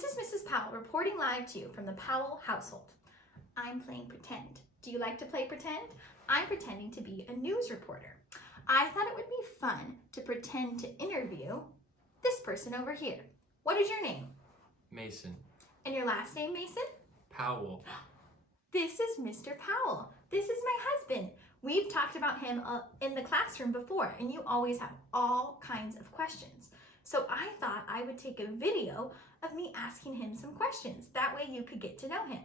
This is Mrs. Powell reporting live to you from the Powell household. I'm playing pretend. Do you like to play pretend? I'm pretending to be a news reporter. I thought it would be fun to pretend to interview this person over here. What is your name? Mason. And your last name, Mason? Powell. This is Mr. Powell. This is my husband. We've talked about him in the classroom before, and you always have all kinds of questions. So I thought I would take a video of me asking him some questions. That way you could get to know him.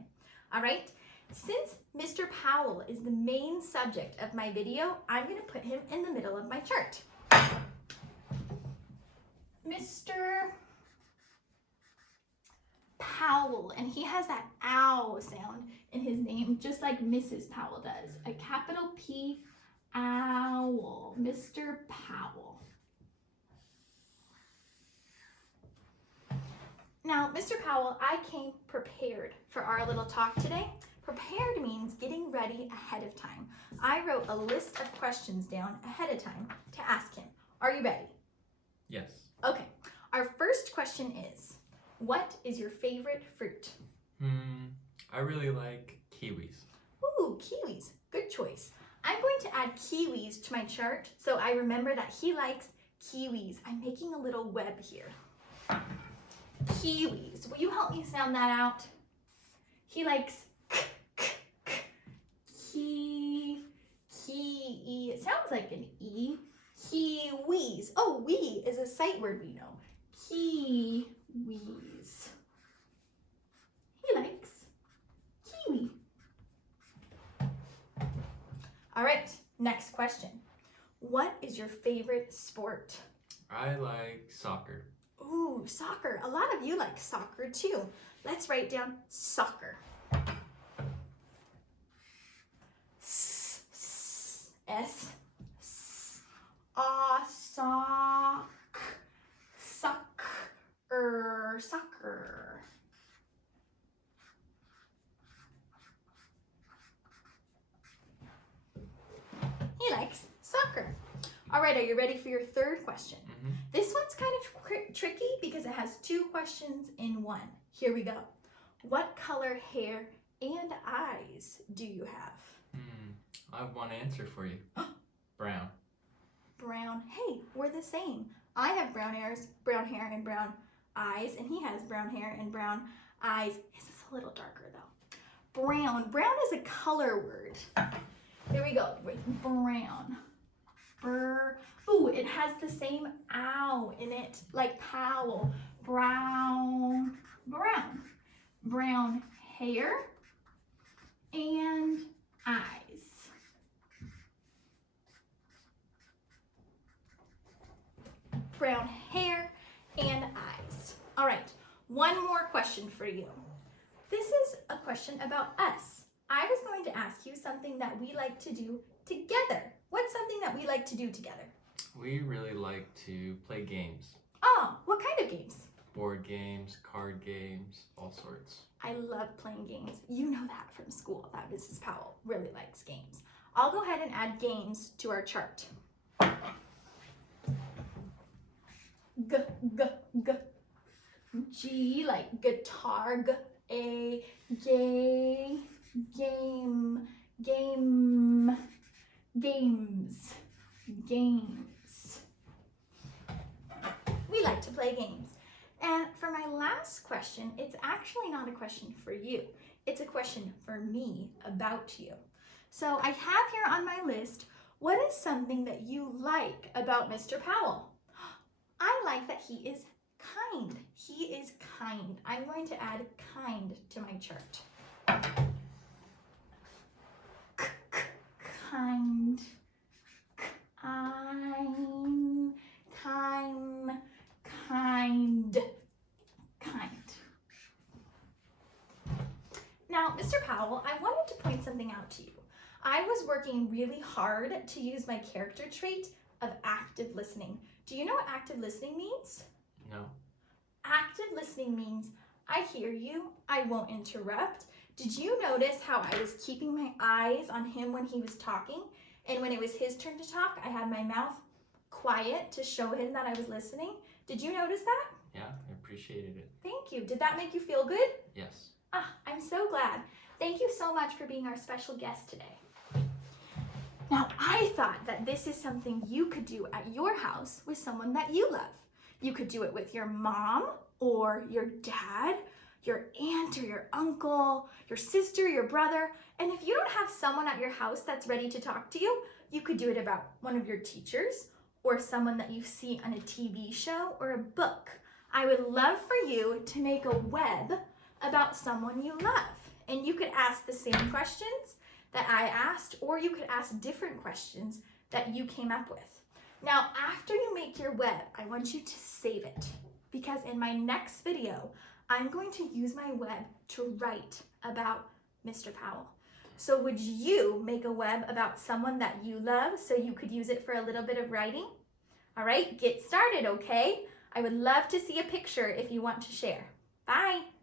All right? Since Mr. Powell is the main subject of my video, I'm going to put him in the middle of my chart. Mr. Powell, and he has that ow sound in his name, just like Mrs. Powell does. A capital P, owl, Mr. Powell. Now, Mr. Powell, I came prepared for our little talk today. Prepared means getting ready ahead of time. I wrote a list of questions down ahead of time to ask him. Are you ready? Yes. Okay, our first question is, what is your favorite fruit? I really like kiwis. Ooh, kiwis, good choice. I'm going to add kiwis to my chart so I remember that he likes kiwis. I'm making a little web here. Kiwis, will you help me sound that out? He likes ki, it sounds like an E. Kiwis. Oh, we is a sight word we know. Kiwis. He likes kiwi. All right, next question. What is your favorite sport? I like soccer. Ooh, soccer. A lot of you like soccer too. Let's write down soccer. S. Sock. Soccer. He likes soccer. All right, are you ready for your third question? This one's kind of tricky because it has two questions in one. Here we go. What color hair and eyes do you have? I have one answer for you. Brown. Brown. Hey, we're the same. I have brown hair and brown eyes, and he has brown hair and brown eyes. His is a little darker though. Brown. Brown is a color word. Here we go. Brown. Ooh, it has the same ow in it, like Powell. Brown. Brown hair and eyes. Brown hair and eyes. All right, one more question for you. This is a question about us. I was going to ask you something that we like to do together. What's something that we like to do together? We really like to play games. Oh, what kind of games? Board games, card games, all sorts. I love playing games. You know that from school, that Mrs. Powell really likes games. I'll go ahead and add games to our chart. G like guitar, games. We like to play games. And for my last question, it's actually not a question for you. It's a question for me about you. So I have here on my list, what is something that you like about Mr. Powell? I like that he is kind. He is kind. I'm going to add kind to my chart. Kind. Now, Mr. Powell, I wanted to point something out to you. I was working really hard to use my character trait of active listening. Do you know what active listening means? No. Active listening means I hear you, I won't interrupt. Did you notice how I was keeping my eyes on him when he was talking? And when it was his turn to talk, I had my mouth quiet to show him that I was listening. Did you notice that? Yeah, I appreciated it. Thank thank you. Did that make you feel good? Yes. Ah, I'm so glad. Thank you so much for being our special guest today. Now, I thought that this is something you could do at your house with someone that you love. You could do it with your mom or your dad, your aunt or your uncle, your sister, your brother. And if you don't have someone at your house that's ready to talk to you, you could do it about one of your teachers or someone that you see on a TV show or a book. I would love for you to make a web about someone you love. And you could ask the same questions that I asked, or you could ask different questions that you came up with. Now, after you make your web, I want you to save it, because in my next video, I'm going to use my web to write about Mr. Powell. So would you make a web about someone that you love so you could use it for a little bit of writing? All right, get started, okay? I would love to see a picture if you want to share. Bye.